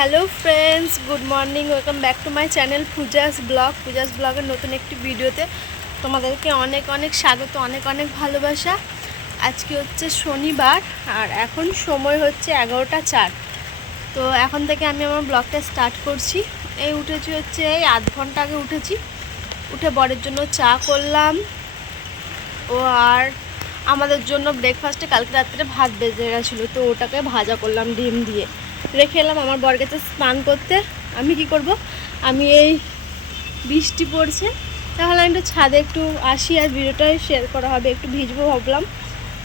Hello friends, good morning. Welcome back to my channel Puja's ব্লগের নতুন একটি ভিডিওতে তোমাদেরকে অনেক অনেক স্বাগত, অনেক অনেক ভালোবাসা। আজকে হচ্ছে শনিবার আর এখন সময় হচ্ছে 11টা 4। তো এখন থেকে আমি আমার ব্লগটা স্টার্ট করছি। এই উঠেছি হচ্ছে এই আধ ঘন্টা আগে উঠেছি। উঠে বরের জন্য চা করলাম ও আর আমাদের জন্য ব্রেকফাস্টে কালকে রাত্রে ভাত বেজে গেছিলো, তো ওটাকে ভাজা করলাম ডিম দিয়ে রেখে এলাম। আমার বর গেছে স্নান করতে। আমি কি করব, আমি এই বৃষ্টি পড়ছে তাহলে আমি একটু ছাদে একটু আসি আর ভিডিওটাই শেয়ার করা হবে। একটু ভিজবো ভাবলাম,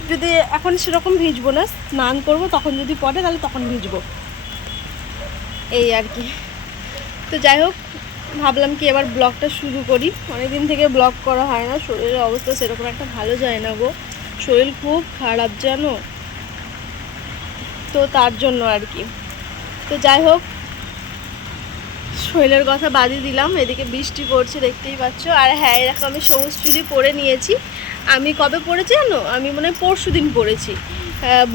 যদি এখন সেরকম ভিজবো না, স্নান করব তখন যদি পড়ে তাহলে তখন ভিজবো, এই আর কি। তো যাই হোক, ভাবলাম কি এবার ব্লগটা শুরু করি। অনেকদিন থেকে ব্লগ করা হয় না, শরীরের অবস্থা সেরকম একটা ভালো যায় না গো, শরীর খুব খারাপ জানো তো, তার জন্য আর কি। তো যাই হোক, শরীরের কথা বাদই দিলাম, এদিকে বৃষ্টি পড়ছে দেখতেই পাচ্ছ। আর হ্যাঁ, এরকম আমি সবুজ চুড়ি পরে নিয়েছি। আমি কবে পরেছি জানো, আমি মনে হয় পরশু দিন পরেছি,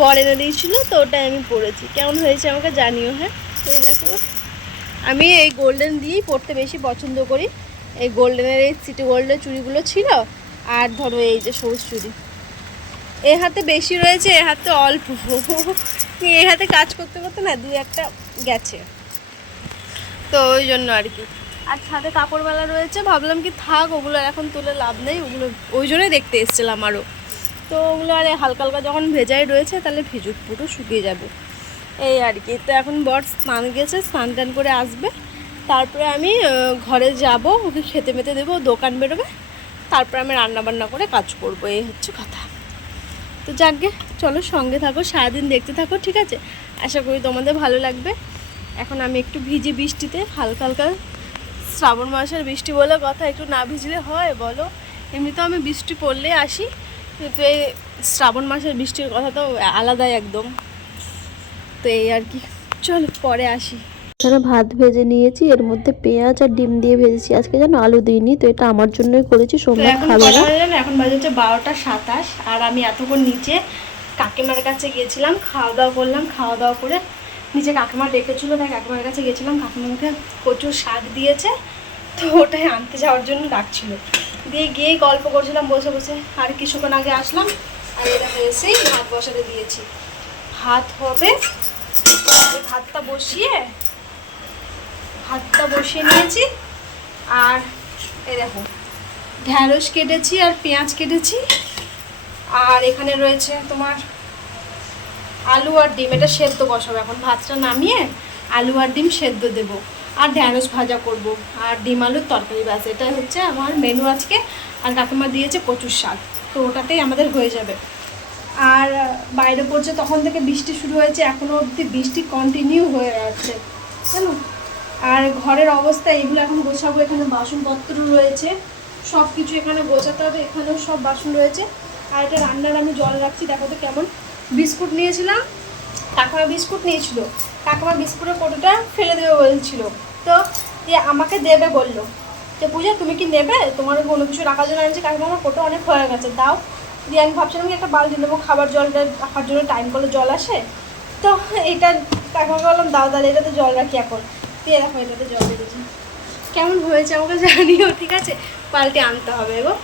বর এনে দিয়েছিল, তো ওটাই আমি পরেছি। কেমন হয়েছে আমাকে জানিও। হ্যাঁ, এই দেখো, আমি এই গোল্ডেন দিয়েই পরতে বেশি পছন্দ করি। এই গোল্ডেনের এই সিটি গোল্ডের চুড়িগুলো ছিল, আর ধরো এই যে সবুজ চুড়ি। এ হাতে বেশি রয়েছে, এ হাতে অল্প। এ হাতে কাজ করতে করতে না দু একটা গেছে, তো ওই জন্য আর কি। আর ছাদে কাপড় মেলা রয়েছে, ভাবলাম কি থাক, ওগুলো এখন তুলে লাভ নেই, ওগুলো ওই জন্যই দেখতে এসেছিলাম আরও। তো ওগুলো আর হালকা হালকা যখন ভেজাই রয়েছে তাহলে ভিজুক, পুরো শুকিয়ে যাবে, এই আর কি। তো এখন বর স্নান গেছে, স্নান টান করে আসবে, তারপরে আমি ঘরে যাব, ওকে খেতে মেতে দেবো, দোকান বেরোবে, তারপরে আমি রান্না বান্না করে কাজ করব, এই হচ্ছে কথা। তো যাকগে, চলো সঙ্গে থাকো, সারাদিন দেখতে থাকো, ঠিক আছে? আশা করি তোমাদের ভালো লাগবে। এখন আমি একটু ভিজি বৃষ্টিতে, হালকা হালকা। শ্রাবণ মাসের বৃষ্টি বলে কথা, একটু না ভিজলে হয় বলো? এমনিতেও আমি বৃষ্টি পড়লে আসি, কিন্তু এই শ্রাবণ মাসের বৃষ্টির কথা তো আলাদাই একদম। তো এই আর কি, চলো পরে আসি। এখানে ভাত ভেজে নিয়েছি, এর মধ্যে পেঁয়াজ আর ডিম দিয়ে ভেজেছি। আজকে যেন আলু দিইনি, তো এটা আমার জন্যই করেছি, সোমবার খাবে না। এখন বাজে হচ্ছে 12টা 27, আর আমি এতক্ষণ নিচে কাকিমার কাছে গিয়েছিলাম, খাওয়া দাওয়া করলাম। খাওয়া দাওয়া করে নিচে কাকিমা ডেকেছিলো, তাই কাকিমার কাছে গেছিলাম। কাকিমা মুখে প্রচুর শাক দিয়েছে, তো ওটাই আনতে যাওয়ার জন্য ডাকছিল। দিয়ে গিয়েই গল্প করছিলাম বসে বসে। আর কিছুক্ষণ আগে আসলাম, আর এটা এসেই ভাত বসাতে দিয়েছি। ভাত হবে, ভাতটা বসিয়ে নিয়েছি। আর এই দেখো, ঢ্যাঁড়স কেটেছি আর পেঁয়াজ কেটেছি, আর এখানে রয়েছে তোমার আলু আর ডিম। এটা সেদ্ধ বসাবো এখন, ভাতটা নামিয়ে আলু আর ডিম সেদ্ধ দেবো, আর ঢ্যাঁড়স ভাজা করব, আর ডিম আলুর তরকারি। ব্যাস, এটাই হচ্ছে আমার মেনু আজকে। আর কাকিমা দিয়েছে কচুর শাক, তো ওটাতেই আমাদের হয়ে যাবে। আর বাইরে পড়ছে, তখন থেকে বৃষ্টি শুরু হয়েছে, এখনও অবধি বৃষ্টি কন্টিনিউ হয়ে যাচ্ছে জানো। আর ঘরের অবস্থা এইগুলো এখন গোছাবো। এখানে বাসনপত্র রয়েছে, সব কিছু এখানে গোছাতে হবে। এখানেও সব বাসন রয়েছে। আর এটা রান্নার আমি জল রাখছি, দেখো তো কেমন। বিস্কুট নিয়েছিলাম, কাকিমা বিস্কুট নিয়েছিল, কাকিমা বিস্কুটের কোটোটা ফেলে দেবে বলছিল, তো দিয়ে আমাকে দেবে বললো যে পূজা তুমি কি নেবে, তোমার কোনো কিছু রাখার জন্য আনছি। কাকিমা আমার কোটো অনেক হয়ে গেছে, দাও। দিয়ে আমি ভাবছিলাম কি একটা বালতি নেবো, খাবার জলটা রাখার জন্য, টাইম করলে জল আসে, তো এটা কাকিমাকে বললাম দাও তাহলে, এটাতে জল রাখি এখন। দিয়ে দেখো এটাতে জল রেখেছি, কেমন হয়েছে আমাকে জানিও, ঠিক আছে? পাল্টে আনতে হবে গো,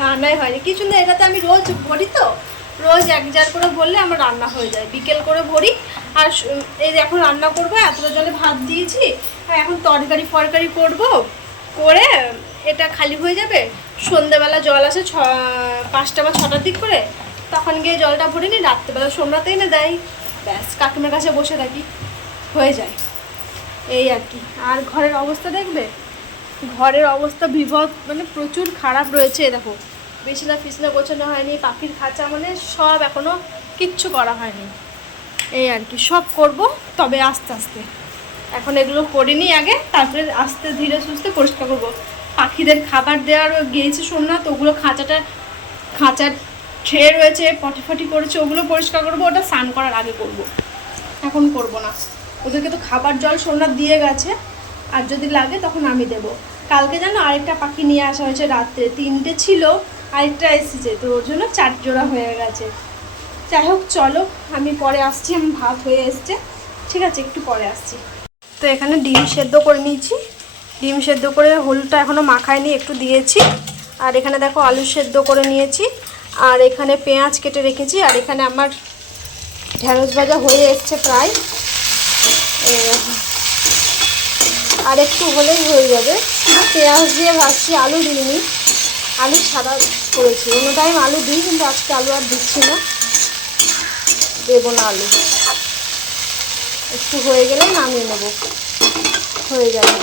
রান্নাই হয়নি কিছু না। এটাতে আমি রোজ ভরি, তো রোজ 1 জার করে ভরলে আমার রান্না হয়ে যায়, বিকেল করে ভরি। আর এই যে এখন রান্না করবো, এতটা জলে ভাত দিয়েছি, আর এখন তরকারি করবো, করে এটা খালি হয়ে যাবে। সন্ধ্যেবেলা জল আসে 5টা বা 6টার দিক করে, তখন গিয়ে জলটা ভরে নিই, রাত্রেবেলা সোমরাতে এনে দেয়, ব্যাস কাকিমার কাছে বসে থাকি, হয়ে যায়, এই আর কি। আর ঘরের অবস্থা দেখবে, ঘরের অবস্থা বিভৎ, মানে প্রচুর খারাপ রয়েছে। দেখো, বিছানা ফিছনা গোছানো হয়নি, পাখির খাঁচা, মানে সব এখনও কিচ্ছু করা হয়নি, এই আর কি। সব করব, তবে আস্তে আস্তে, এখন এগুলো করিনি আগে, তারপরে আস্তে ধীরে সুস্থে পরিষ্কার করবো। পাখিদের খাবার দেওয়ার গিয়েছে সোমনাথ, ওগুলো খাঁচার ট্রে রয়েছে, পটি করেছে, ওগুলো পরিষ্কার করবো, ওটা স্নান করার আগে করব, এখন করব না। ওদেরকে তো খাবার জল সোমনাথ দিয়ে গেছে, আর যদি লাগে তখন আমি দেবো। কালকে জানো আরেকটা পাখি নিয়ে আসা হয়েছে রাত্রে, 3টে ছিল, আরেকটা এসেছে, তো ওর জন্য 4 জোড়া হয়ে গেছে। যাই হোক চলো, আমি পরে আসছি, আমি ভাত হয়ে এসছে, ঠিক আছে, একটু পরে আসছি। তো এখানে ডিম সেদ্ধ করে নিয়েছি, ডিম সেদ্ধ করে হলুদটা এখনও মাখায়নি, একটু দিয়েছি। আর এখানে দেখো আলু সেদ্ধ করে নিয়েছি, আর এখানে পেঁয়াজ কেটে রেখেছি, আর এখানে আমার ঢেঁড়স ভাজা হয়ে এসছে প্রায়, আর একটু হলেই হয়ে যাবে। শুধু পেঁয়াজ দিয়ে ভাজছি, আলু দিইনি, আলু ছাড়া করেছি। অন্য টাইম আলু দিই, কিন্তু আজকে আলু আর দিচ্ছি না, দেবো না আলু। একটু হয়ে গেলে নামিয়ে নেব, হয়ে যাবে।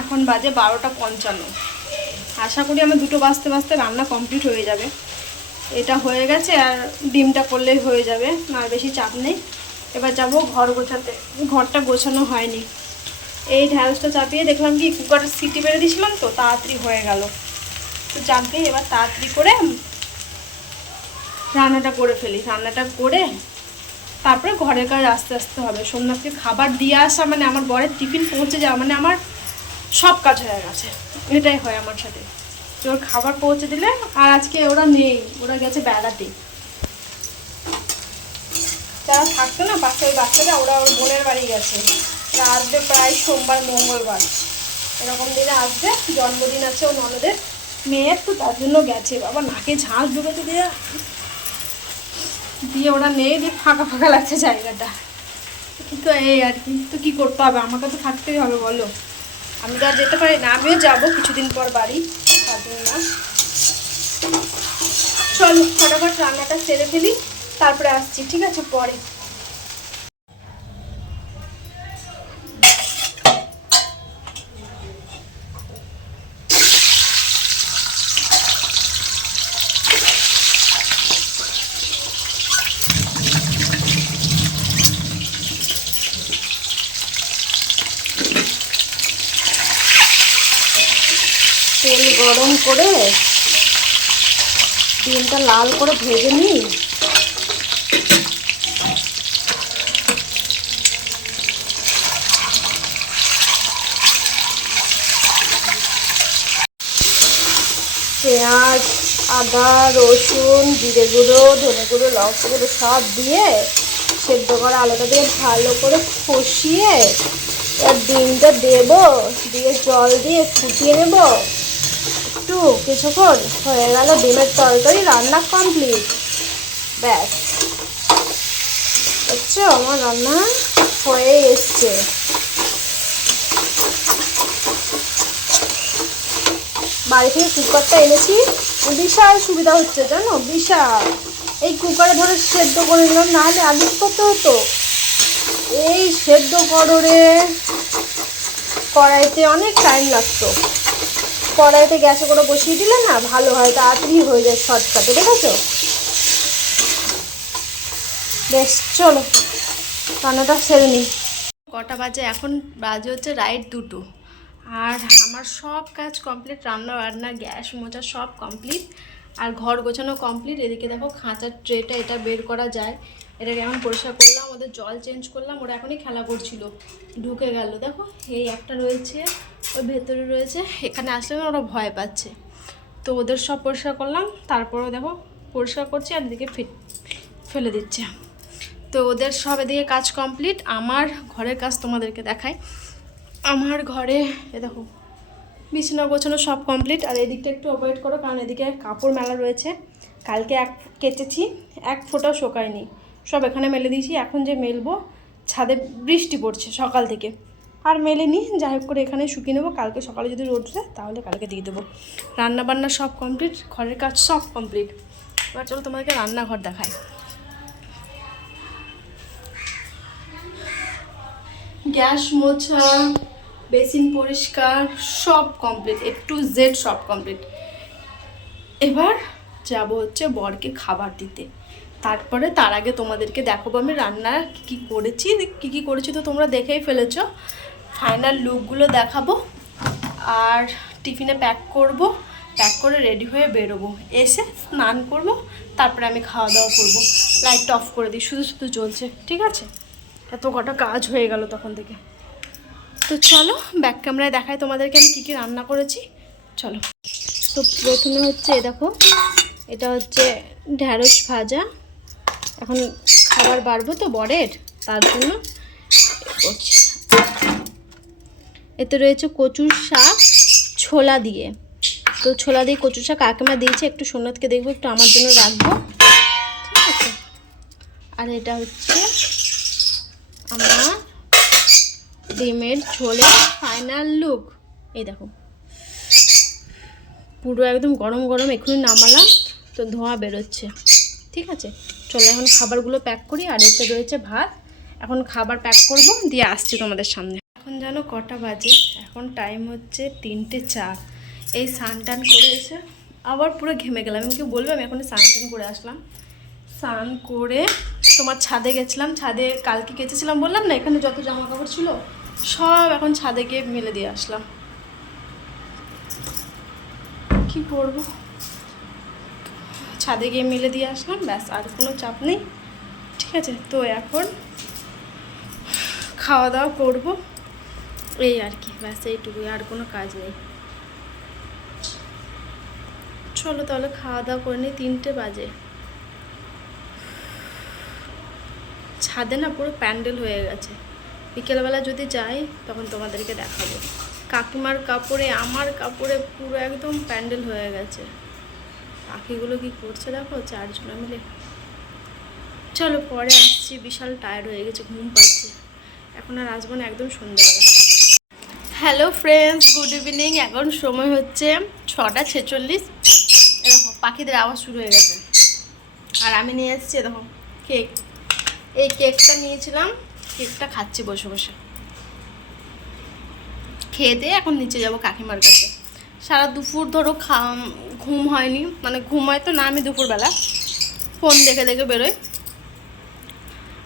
এখন বাজে 12:55। আশা করি আমার 2টো বাজতে বাজতে রান্না কমপ্লিট হয়ে যাবে। এটা হয়ে গেছে, আর ডিমটা করলেই হয়ে যাবে, আর বেশি চাপ নেই। এবার যাব ঘর গোছাতে, ঘরটা গোছানো হয়নি। এই ঢ্যাঁড়সটা চাপিয়ে দেখলাম কি কুকারের সিটি বেড়ে দিয়েছিলাম, তো তাড়াতাড়ি হয়ে গেল। তো চাপিয়ে এবার তাড়াতাড়ি করে রান্নাটা করে ফেলি। রান্নাটা করে তারপরে ঘরের কাজ আস্তে আস্তে হবে। সোমনাথকে খাবার দিয়ে আসা মানে আমার বরের টিফিন পৌঁছে যাওয়া মানে আমার সব কাজ হয়ে গেছে। এটাই হয় আমার সাথে, ওর খাবার পৌঁছে দিলে। আর আজকে ওরা নেই, ওরা গেছে বেড়াতে। যারা থাকতো না পাশে, ওই বাচ্চারা, ওরা ওর বোনের বাড়ি গেছে। ওরা আসবে প্রায় সোমবার মঙ্গলবার এরকম দিনে আসবে। জন্মদিন আছে ও ননদের মেয়ের, তো তার জন্য গেছে। বাবা নাকে ঝাঁস ঢুকেছে দিয়ে দিয়ে ওরা নেই, দিয়ে ফাঁকা ফাঁকা লাগছে জায়গাটা। তো এই আর কি, তো কী করতে হবে, আমাকে তো থাকতেই হবে বলো। আমি তো আর যেতে পারি না, আমিও যাবো কিছুদিন পর বাড়ি, তার জন্য না। চলো ফটাফট রান্নাটা সেরে ফেলি, তারপরে আসছি, ঠিক আছে পরে। তেল গরম করে ডিমটা লাল করে ভেজে নিই। পেঁয়াজ, আদা, রসুন, জিরে গুঁড়ো, ধনে গুঁড়ো, লঙ্কা গুঁড়ো সব দিয়ে সেদ্ধ করা আলুটা দিয়ে ভালো করে কষিয়ে এবার ডিমটা দেবো, দিয়ে জল দিয়ে ফুটিয়ে নেব একটু কিছুক্ষণ। হয়ে গেল ডিমের তরকারি, রান্না কমপ্লিট। ব্যাস, বুঝছো আমার রান্না হয়ে এসছে। বাড়ি থেকে কুকারটা এনেছি, বিশাল সুবিধা হচ্ছে জানো, বিশাল। এই কুকারে ধরে সেদ্ধ করে নিলাম, নাহলে আগে কী করতে হতো, এই সেদ্ধ করে কড়াইতে অনেক টাইম লাগতো। কড়াইতে গ্যাসে করে বসিয়ে দিলে না ভালো হয়, তাড়াতাড়ি হয়ে যায়, শর্টকাটে। দেখেছো? বেশ চলো রান্নাটা সেরে নিই। কটা বাজে এখন? বাজে হচ্ছে রাইট 2টো। আর আমার সব কাজ কমপ্লিট, রান্না বান্না, গ্যাস মোছা সব কমপ্লিট, আর ঘর গোছানো কমপ্লিট। এদিকে দেখো খাঁচার ট্রেটা, এটা বের করা যায়, এটাকে এখন পরিষ্কার করলাম, ওদের জল চেঞ্জ করলাম। ওরা এখনই খেলা করছিল, ঢুকে গেল। দেখো এই একটা রয়েছে, ওই ভেতরে রয়েছে, এখানে আসলে না ওরা ভয় পাচ্ছে। তো ওদের সব পরিষ্কার করলাম, তারপরেও দেখো পরিষ্কার করছি, আর এদিকে ফেলে দিচ্ছে। তো ওদের সব এদিকে কাজ কমপ্লিট। আমার ঘরের কাজ তোমাদেরকে দেখায়। আমার ঘরে এ দেখো বিছানা গোছানো সব কমপ্লিট। আর এদিকটা একটু অ্যাভয়েড করো, কারণ এদিকে কাপড় মেলা রয়েছে। কালকে কেচেছি, এক ফোঁটাও শোকায়নি, সব এখানে মেলে দিয়েছি। এখন যে মেলবো, ছাদে বৃষ্টি পড়ছে সকাল থেকে, আর মেলেনি, যাই হোক করে এখানে শুকিয়ে নেবো। কালকে সকালে যদি রোদ উঠে তাহলে কালকে দিয়ে দেবো। রান্নাবান্না সব কমপ্লিট, ঘরের কাজ সব কমপ্লিট। এবার চলো তোমাদেরকে রান্নাঘর দেখাই। গ্যাস মোছা, বেসিন পরিষ্কার সব কমপ্লিট, A to Z সব কমপ্লিট। এবার যাব হচ্ছে বরকে খাবার দিতে। তারপরে তার আগে তোমাদেরকে দেখাবো আমি রান্না কী করেছি, তো তোমরা দেখেই ফেলেছো। ফাইনাল লুকগুলো দেখাবো, আর টিফিনে প্যাক করে রেডি হয়ে বেরোবো। এসে স্নান করব, তারপরে আমি খাওয়া দাওয়া করবো। লাইটটা অফ করে দিই, শুধু জ্বলছে, ঠিক আছে? এত কটা কাজ হয়ে গেল তখন থেকে। তো চলো ব্যাক ক্যামেরায় দেখাই তোমাদেরকে আমি কী রান্না করেছি, চলো। তো প্রথমে হচ্ছে দেখো, এটা হচ্ছে ঢ্যাঁড়স ভাজা। এখন খাবার বাড়বো তো বরের, তার জন্য করছি। এতে রয়েছে কচুর শাক ছোলা দিয়ে, তো ছোলা দিয়ে কচুর শাক কাকিমা দিয়েছে, একটু সোনাথকে দেখবো, একটু আমার জন্য রাখবো, ঠিক আছে। আর এটা হচ্ছে আমার ডিমের ঝোলের ফাইনাল লুক। এই দেখো পুরো একদম গরম গরম, এক্ষুনি নামালাম তো ধোঁয়া বেরোচ্ছে, ঠিক আছে। চলো এখন খাবারগুলো প্যাক করি। আর এতে রয়েছে ভাত, এখন খাবার প্যাক করব, দিয়ে আসছি তোমাদের সামনে। এখন জানো কটা বাজে? এখন টাইম হচ্ছে 3:04। এই স্নান টান করে এসে আবার পুরো ঘেমে গেলাম, আমি কি বলবো, আমি এখন স্নান টান করে আসলাম। স্নান করে তোমার ছাদে গেছিলাম, ছাদে কালকে কেচেছিলাম বললাম না, এখানে যত জামা কাপড় ছিল সব এখন ছাদে গিয়ে মেলে দিয়ে আসলাম। কি করবো, ছাদে গিয়ে মেলে দিয়ে আসলাম, ব্যাস, আর কোনো চাপ নেই, ঠিক আছে। তো এখন খাওয়া দাওয়া করবো, এই আর কি, ব্যাস এইটুকুই, আর কোনো কাজ নেই। চলো তাহলে খাওয়া দাওয়া করে নিই, 3টে বাজে। ছাদে না পুরো প্যান্ডেল হয়ে গেছে, বিকেলবেলা যদি যাই তখন তোমাদেরকে দেখাবো। কাকিমার কাপড়ে আমার কাপড়ে পুরো একদম প্যান্ডেল হয়ে গেছে। পাখিগুলো কি করছে দেখো, 4 জনা মিলে। চলো পরে আসছি, বিশাল টায়ার্ড হয়ে গেছে, ঘুম পাচ্ছে, এখন আর আসবো না, একদম সন্ধ্যেবেলা। Hello friends, good evening. এখন সময় হচ্ছে 6:46। দেখো পাখিদের আওয়াজ শুরু হয়ে গেছে। আর আমি নিয়ে এসেছি দেখো কেক, এই কেকটা নিয়েছিলাম, কেকটা খাচ্ছি বসে বসে। খেয়ে দিয়ে এখন নিচে যাব কাকিমার কাছে। সারা দুপুর ধরো ঘুম হয়নি, মানে ঘুম হয়তো না, আমি দুপুরবেলা ফোন দেখে দেখে বেরোই।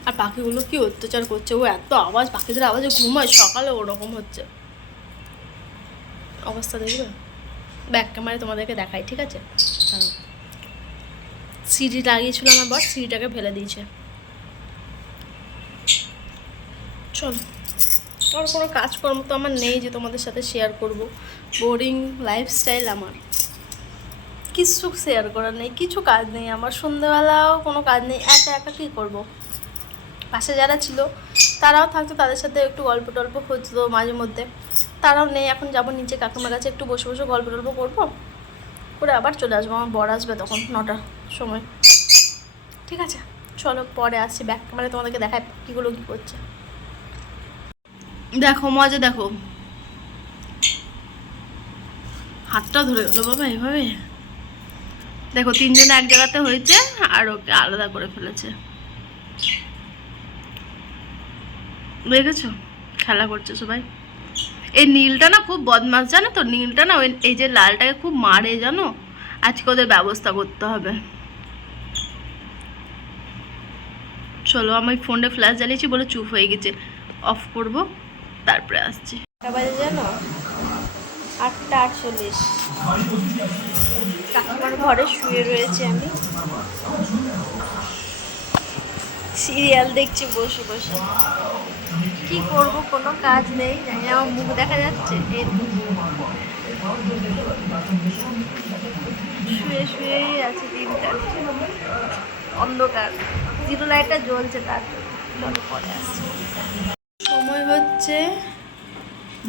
আর পাখিগুলো কি অত্যাচার করছে, ও এত আওয়াজ, পাখিদের আওয়াজে ঘুম হয়, সকালে ওরকম হচ্ছে অবস্থা, দেখবে। ব্যাক ক্যামেরায় তোমাদেরকে দেখাই, ঠিক আছে। সিঁড়ি লাগিয়েছিল আমার বর, সিঁড়িটাকে ফেলে দিয়েছে। চলো, আর কোনো কাজকর্ম তো আমার নেই যে তোমাদের সাথে শেয়ার করব, বোরিং লাইফস্টাইল আমার, কিছু শেয়ার করার নেই, কিছু কাজ নেই আমার, সন্ধ্যেবেলাও কোনো কাজ নেই, একা একা কী করবো। পাশে যারা ছিল তারাও থাকতো, তাদের সাথে একটু গল্প টল্প হতো মাঝে মধ্যে, তারাও নেই। এখন যাবো নিচে কাকিমার কাছে, একটু বসে বসে গল্প টল্প করবো, করে আবার চলে আসবো, আমার বর আসবে তখন 9টার সময়, ঠিক আছে। চলো পরে আসছি, ব্যাক ক্যামেরায় তোমাদেরকে দেখায় পাখিগুলো কী করছে। দেখো মজা, দেখো হাতটা ধরে গেলো বাবা এভাবে, দেখো 3 জনে এক জায়গাতে হয়েছে আর ওকে আলাদা করে ফেলেছে, দেখেছো খেলা করছে সবাই। এই নীলটা না খুব বদমাশ, জানো তো, নীলটা না এই যে লালটাকে খুব মারে, জানো। আজকে ওদের ব্যবস্থা করতে হবে। চলো, আমি ফোনে ফ্ল্যাশ জ্বালিয়েছি বলে চুপ হয়ে গেছে, অফ করব তারপরে আসছি। বাজে জানো 8:48। কাকিমার ঘরে শুয়ে রয়েছে, আমি সিরিয়াল দেখছি বসে বসে, কি করব, কোনো কাজ নেই, জানি আমার মুখ দেখা যাচ্ছে, শুয়ে শুয়েই আছে, দিনটা অন্ধকার, জিরো লাইটটা জ্বলছে, তার জন্য পরে আসছে। সময় হচ্ছে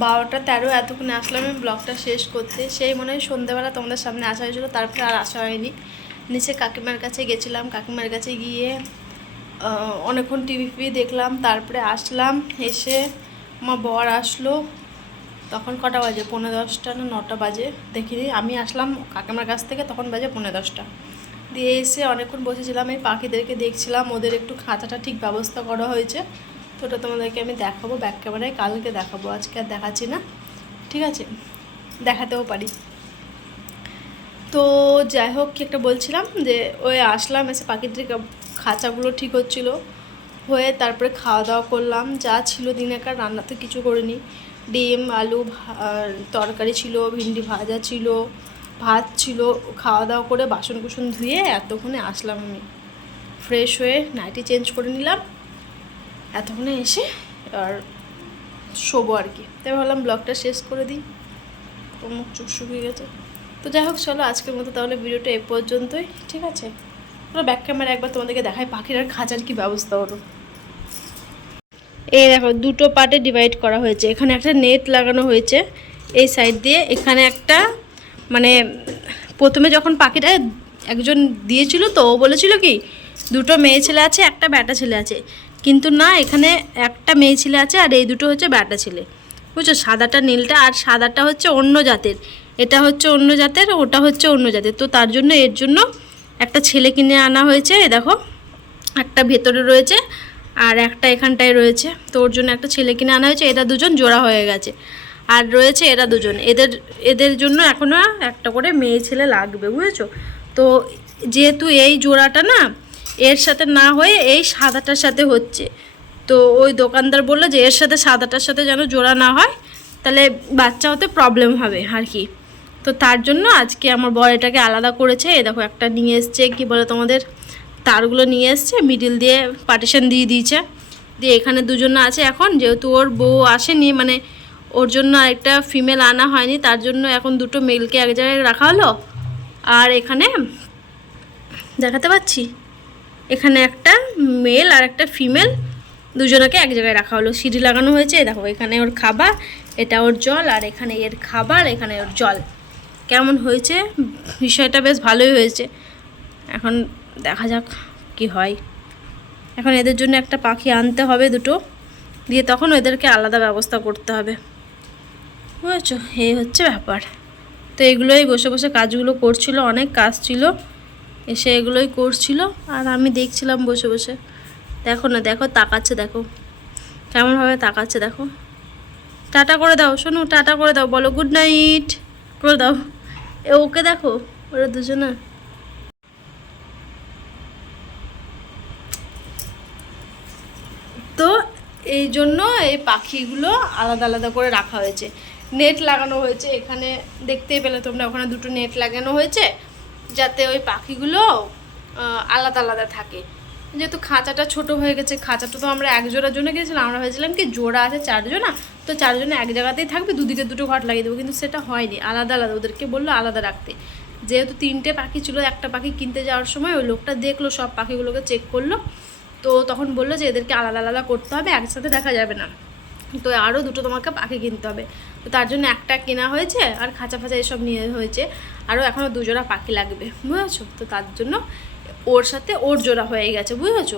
12:13। এতক্ষণে আসলাম আমি ব্লগটা শেষ করতে, সেই মনে হয় সন্ধ্যাবেলা তোমাদের সামনে আসা হয়েছিল, তারপরে আর আসা হয়নি। নিচে কাকিমার কাছে গেছিলাম, কাকিমার কাছে গিয়ে অনেকক্ষণ টিভি দেখলাম, তারপরে আসলাম, এসে আমার বর আসলো, তখন কটা বাজে, 10:45 না 9টা বাজে, দেখিনি। আমি আসলাম কাকিমার কাছ থেকে, তখন বাজে 10:45। দিয়ে এসে অনেকক্ষণ বসেছিলাম, এই পাখিদেরকে দেখছিলাম, ওদের একটু খাঁচাটা ঠিক ব্যবস্থা করা হয়েছে, তো ওটা তোমাদেরকে আমি দেখাবো ব্যাক ক্যামেরায়, কালকে দেখাবো, আজকে আর দেখাচ্ছি না, ঠিক আছে, দেখাতেও পারি। তো যাই হোক, কি একটা বলছিলাম, যে ওই আসলাম, এসে পাখিদের খাঁচাগুলো ঠিক হচ্ছিল, হয়ে তারপরে খাওয়া দাওয়া করলাম, যা ছিল দিনেকার রান্না তো কিছু করিনি, ডিম আলু তরকারি ছিল, ভিন্ডি ভাজা ছিল, ভাত ছিল, খাওয়া দাওয়া করে বাসন কুসন ধুয়ে এতক্ষণে আসলাম আমি, ফ্রেশ হয়ে নাইটি চেঞ্জ করে নিলাম, এতক্ষণে এসে আর শোবো আর কি। তাই ভাবলাম ব্লগটা শেষ করে দিই, তো মুখ চুপ শুকিয়ে গেছে। তো যাই হোক, চলো আজকের মতো তাহলে ভিডিওটা এ পর্যন্তই, ঠিক আছে। পুরো ব্যাক ক্যামেরা একবার তোমাদেরকে দেখাই পাখির আর খাঁচার কী ব্যবস্থা হলো। এই দেখো দুটো পার্টে ডিভাইড করা হয়েছে। এখানে একটা নেট লাগানো হয়েছে এই সাইড দিয়ে, এখানে একটা মানে প্রথমে যখন পাখিটা একজন দিয়েছিল তো ও বলেছিল কি দুটো মেয়ে ছেলে আছে একটা ব্যাটা ছেলে আছে, কিন্তু না, এখানে একটা মেয়ে ছেলে আছে আর এই দুটো হচ্ছে ব্যাটা ছেলে, বুঝছো? সাদাটা নীলটা, আর সাদাটা হচ্ছে অন্য জাতের, এটা হচ্ছে অন্য জাতের, ওটা হচ্ছে অন্য জাতের। তো তার জন্য এর জন্য একটা ছেলে কিনে আনা হয়েছে। এই দেখো একটা ভেতরে রয়েছে আর একটা এখানটায় রয়েছে, তো ওর জন্য একটা ছেলে কিনে আনা হয়েছে। এরা দুজন জোড়া হয়ে গেছে আর রয়েছে এরা দুজন, এদের জন্য এখনও একটা করে মেয়ে ছেলে লাগবে, বুঝেছো? তো যেহেতু এই জোড়াটা না এর সাথে না হয়ে এই সাদাটার সাথে হচ্ছে, তো ওই দোকানদার বললো যে এর সাথে সাদাটার সাথে যেন জোড়া না হয়, তাহলে বাচ্চা হতে প্রবলেম হবে আর কি। তো তার জন্য আজকে আমার বর এটাকে আলাদা করেছে। এই দেখো একটা নিয়ে এসছে, কি বলে তোমাদের, তারগুলো নিয়ে এসছে, মিডিল দিয়ে পার্টিশন দিয়ে দিয়েছে, দিয়ে এখানে দুজন আছে। এখন যেহেতু ওর বউ আসেনি, মানে ওর জন্য একটা ফিমেল আনা হয়নি, তার জন্য এখন দুটো মেলকে এক জায়গায় রাখা হলো। আর এখানে দেখাতে পাচ্ছি, এখানে একটা মেল আর একটা ফিমেল দুজনকে এক জায়গায় রাখা হলো, সিঁড়ি লাগানো হয়েছে। দেখো এখানে ওর খাবার, এটা ওর জল, আর এখানে এর খাবার, এখানে ওর জল। কেমন হয়েছে বিষয়টা? বেশ ভালোই হয়েছে। এখন দেখা যাক কি হয়। এখন এদের জন্য একটা পাখি আনতে হবে দুটো, দিয়ে তখন এদেরকে আলাদা ব্যবস্থা করতে হবে, বুঝেছো? এই হচ্ছে ব্যাপার। তো এগুলোই বসে বসে কাজগুলো করছিল, অনেক কাজ ছিল, এসে এগুলোই করছিল আর আমি দেখছিলাম বসে বসে। দেখো না, দেখো তাকাচ্ছে, দেখো কেমনভাবে তাকাচ্ছে, দেখো। টাটা করে দাও শোনো, টাটা করে দাও, বলো গুড নাইট করে দাও। ওকে দেখো, ওরা দুজনা। তো এই জন্য এই পাখিগুলো আলাদা আলাদা করে রাখা হয়েছে, নেট লাগানো হয়েছে এখানে, দেখতেই পেলে তোমরা, ওখানে দুটো নেট লাগানো হয়েছে যাতে ওই পাখিগুলো আলাদা আলাদা থাকে। যেহেতু খাঁচাটা ছোট হয়ে গেছে, খাঁচাটা তো আমরা এক জোড়ার জন্য গিয়েছিলাম, আমরা ভেবেছিলাম কি জোড়া আছে চারজনা, তো চারজনে এক জায়গাতেই থাকবে, দুদিকে দুটো ঘর লাগিয়ে দেবো, কিন্তু সেটা হয়নি, আলাদা আলাদা ওদেরকে বললো আলাদা রাখতে। যেহেতু 3টে পাখি ছিল, একটা পাখি কিনতে যাওয়ার সময় ওই লোকটা দেখলো, সব পাখিগুলোকে চেক করলো, তো তখন বললো যে এদেরকে আলাদা আলাদা করতে হবে, একসাথে দেখা যাবে না, তো আরও দুটো তোমাকে পাখি কিনতে হবে। তো তার জন্য একটা কেনা হয়েছে আর খাঁচা ফাঁচা এসব নিয়ে হয়েছে, আরও এখনও দুজোড়া পাখি লাগবে, বুঝেছো? তো তার জন্য ওর সাথে ওর জোড়া হয়ে গেছে, বুঝেছো?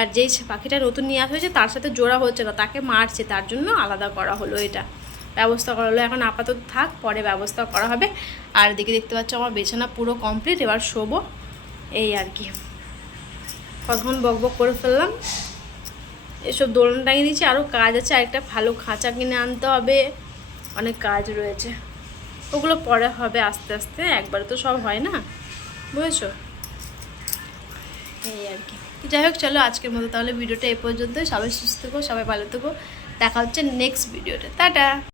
আর যেই পাখিটা নতুন নিয়ে আসা হয়েছে তার সাথে জোড়া হচ্ছে না, তাকে মারছে, তার জন্য আলাদা করা হলো, এটা ব্যবস্থা করা হলো। এখন আপাতত থাক, পরে ব্যবস্থা করা হবে। আর এদিকে দেখতে পাচ্ছ আমার বিছানা পুরো কমপ্লিট, এবার শোবো, এই আর কি। কতক্ষণ বকবক করে ফেললাম, এসব দোলনা টাঙিয়ে দিয়েছি, আরও কাজ আছে, আরেকটা ভালো খাঁচা কিনে আনতে হবে, অনেক কাজ রয়েছে, ওগুলো পরে হবে আস্তে আস্তে, একবারে তো সব হয় না, বুঝেছো? এই আর কি। যাই হোক, চলো আজকের মতো তাহলে ভিডিওটা এ পর্যন্তই। সবাই সুস্থ থেকো, সবাই ভালো থেকো, দেখা হচ্ছে নেক্সট ভিডিওতে, টাটা।